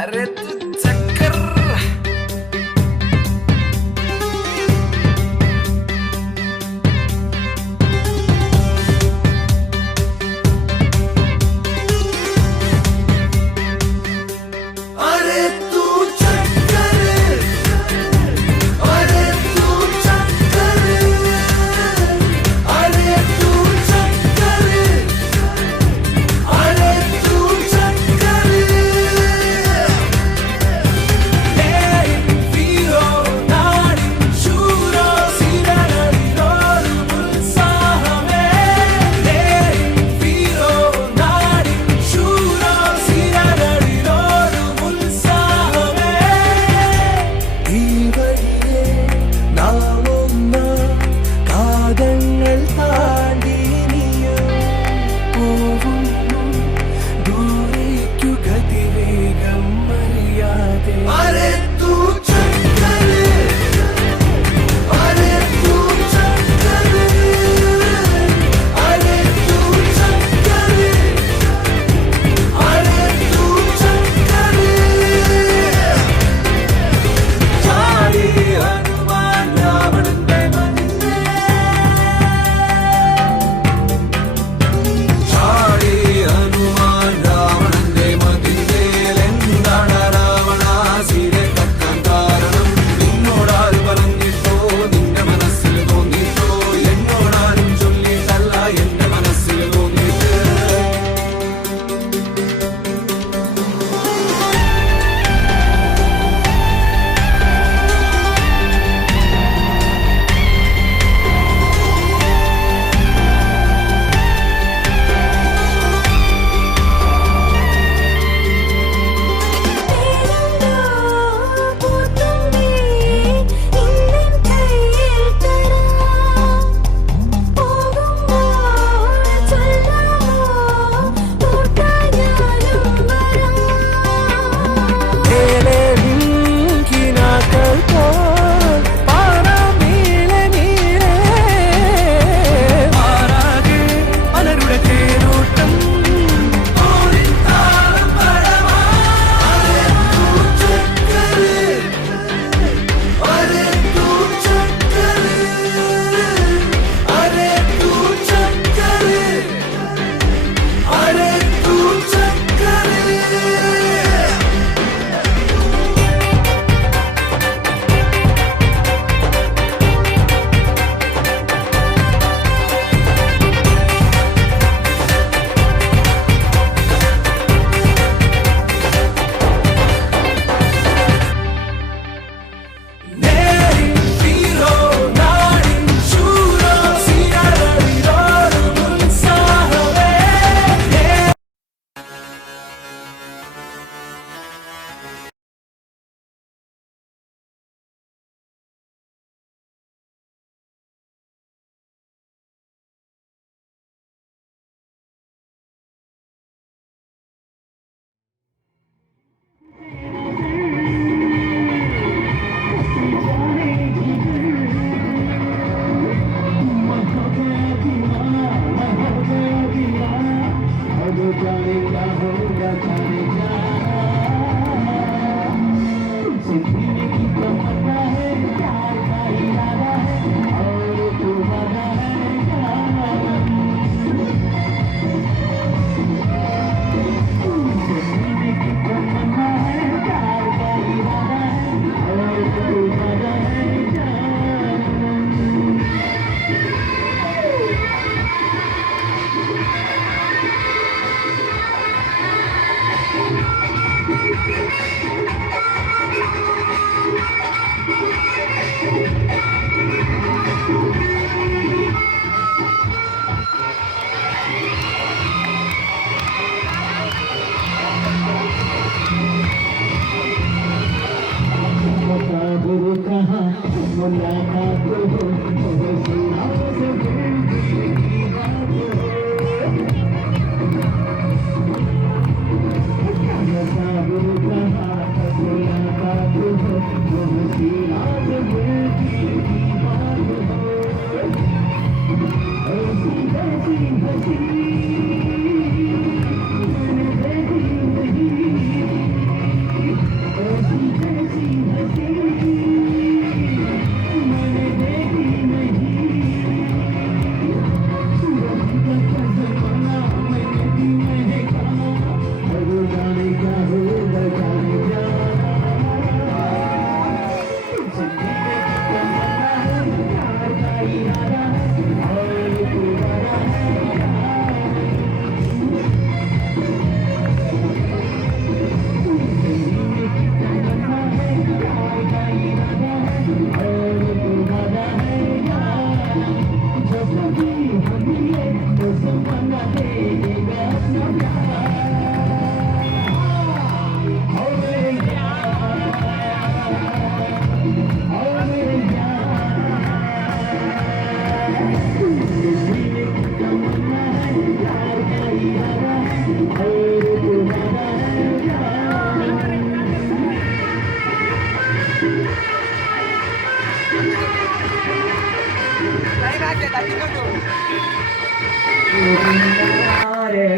अरे तू चक्कर अरे तू चक्कर अरे तू चक्कर अरे तू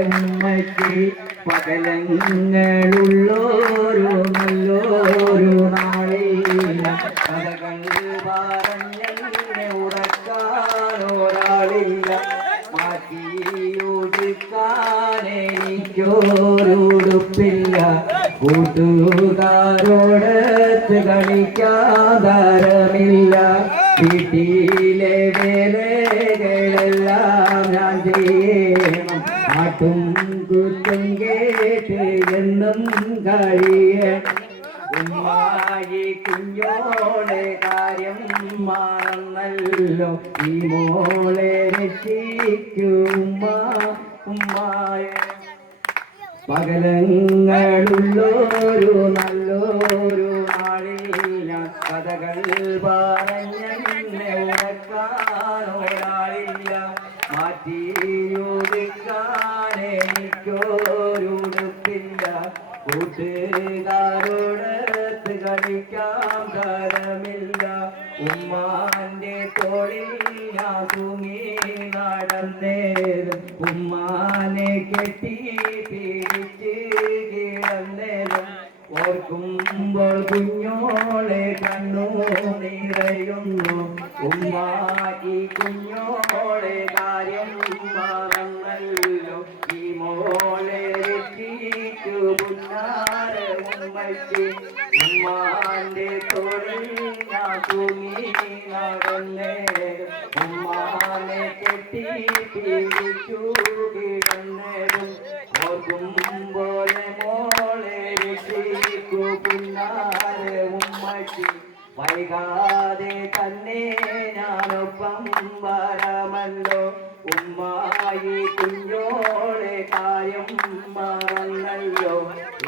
ഉമ്മയ്ക്ക് പകലങ്ങളുള്ളോരു നല്ലൊരു നാളില്ല കഥകൾ പറഞ്ഞെന്നെ ഉറക്കാനൊരാളില്ല മാറ്റിയൊതുക്കാനെനിക്കൊരുടുപ്പില്ല കൂട്ടുകാരോടത്ത് കളിക്കാൻ തരമില്ല വീട്ടിലെ വേലകളെല്ലാം ഞാൻ ചെയ്യണം പാട്ടും കുത്തും കേട്ട് എന്നും കഴിയണം ഉമ്മായി കുഞ്ഞോളെ കാര്യം മറന്നല്ലോ ഈ മോളെ രക്ഷിക്കുമ്മ ഉമ്മായ പകലങ്ങളുള്ളൊരു നല്ലൊരു നാളില്ല കഥകൾ പറഞ്ഞെന്നെ ഉറക്കാനൊരാളില്ല മാറ്റിയൊതുക്കാനെനിക്കൊരുടുപ്പില്ല കൂട്ടുകാരോടത്ത് കളിക്കാൻ തരമില്ല ഉമ്മാന്റെ തോളിൽ ഞാൻ തൂങ്ങി നടന്നേരും ഉമ്മാനെ കെട്ടി പിടിച്ച് കിടന്നേരും ഓർക്കുമ്പോൾ കുഞ്ഞോളെ കണ്ണു നിറയുന്നു ഉമ്മാക്കി കുഞ്ഞോളെ കാര്യം മറന്നല്ലോ ഈ മോളെ രക്ഷിക്കു പുന്നാര ഉമ്മയ്ക്ക് ഉമ്മാന്റെ തോളിൽ ഞാൻ തൂങ്ങി നടന്നേരും ഉമ്മാനെ കെട്ടി പിടിച്ചു കിടന്നേരും ഓർക്കുമ്പോലെ മോളെ രക്ഷിക്കു പുന്നാര ഉമ്മയ്ക്ക് വൈകാതെ തന്നെ ഞാനൊപ്പം വരാമല്ലോ ഉമ്മായി കുഞ്ഞോളെ കാര്യം മറന്നല്ലോ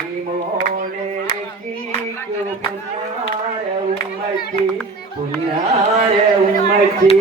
ഈ മോളെ രക്ഷിക്കു പുന്നാര ഉമ്മയ്ക്ക് പുന്നാര ഉമ്മയ്ക്ക്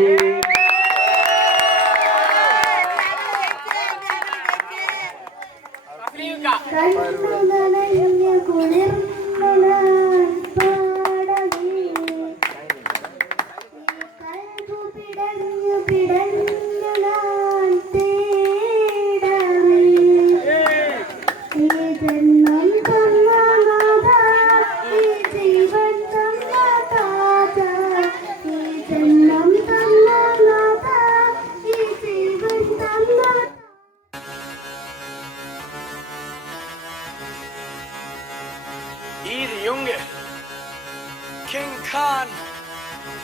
Idi Junge, King Khan,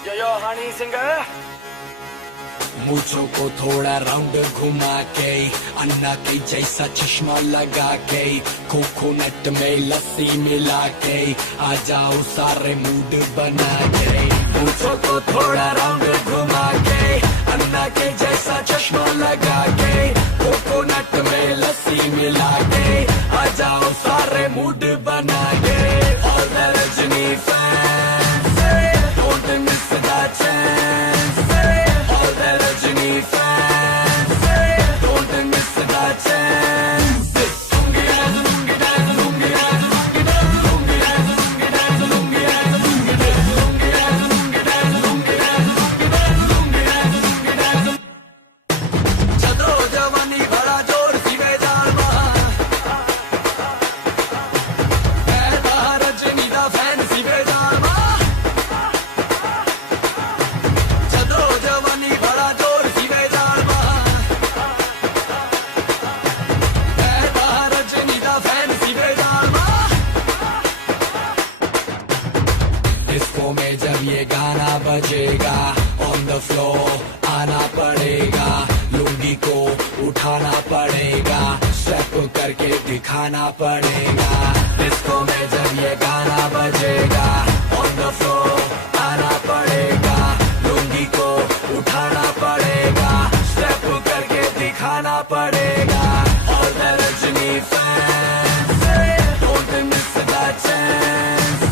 yo honey singer. मूछों को थोड़ा राउंड घुमा के अन्ना के जैसा चश्मा लगा के कोकोनट में लस्सी मिला के आ जाओ सारे मूड बना के मूछों को थोड़ा राउंड घुमा के अन्ना के जैसा चश्मा लगा के कोकोनट में लस्सी मिला के आ जाओ सारे मूड बना के All the Rajni fans don't miss the chance All the Rajni fans don't miss the chance Lungi dance, lungi dance, lungi dance, lungi dance, lungi dance, lungi dance, lungi dance, lungi dance, lungi dance, lungi dance, lungi dance, lungi dance, lungi dance, lungi dance. Chadro Javani उठाना पड़ेगा, step करके दिखाना पड़ेगा। Disco में जब ये गाना बजेगा, ऑन द फ्लोर आना पड़ेगा, लुंगी को उठाना पड़ेगा, स्टेप करके दिखाना पड़ेगा। All the Rajini fans, don't miss that chance.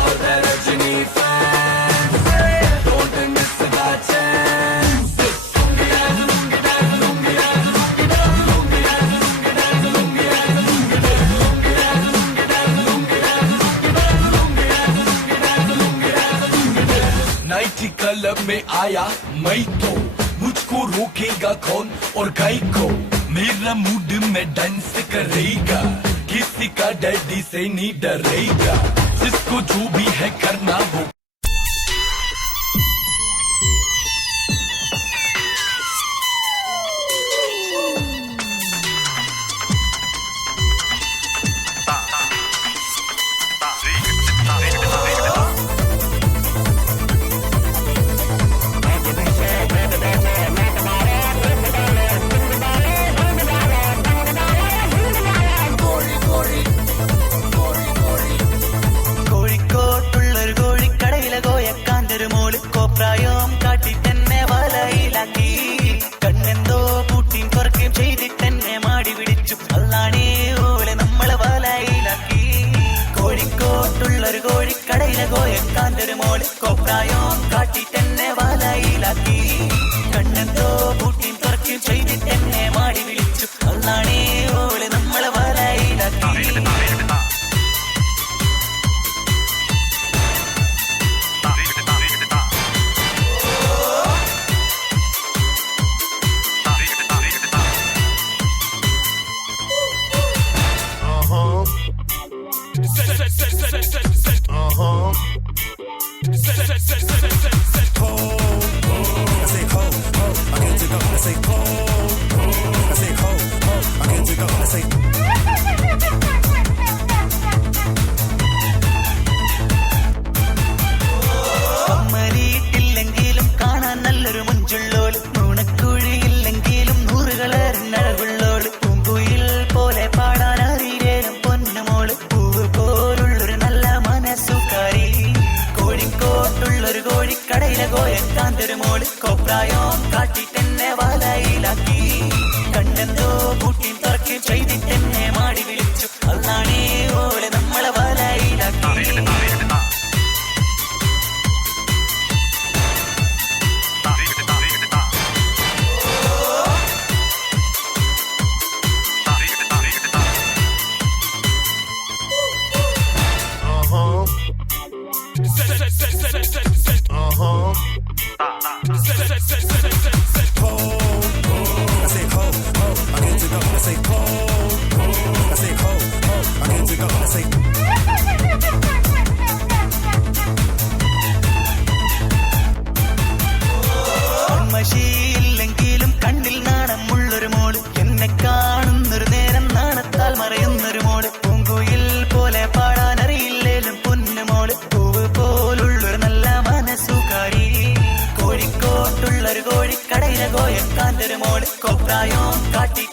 All the Rajini fans, don't miss that chance. Lungi dance, lungi dance, lungi dance, lungi dance, lungi dance, lungi dance, lungi dance, lungi dance, lungi dance, lungi dance, lungi dance, lungi dance, lungi dance, lungi dance. Nightie club में आया मैं तो, मुझको रोकेगा कौन और गाय को। मेरा मूड में डांस करेगा, किसी का डैडी से नहीं डरेगा, जिसको जो भी है करना वो। കോഴിക്കോട്ടുള്ളൊരു കോഴിക്കടയിലെ ഗോയക്കാന്റെ ഒരു മോള് കോപ്രായോ കാട്ടി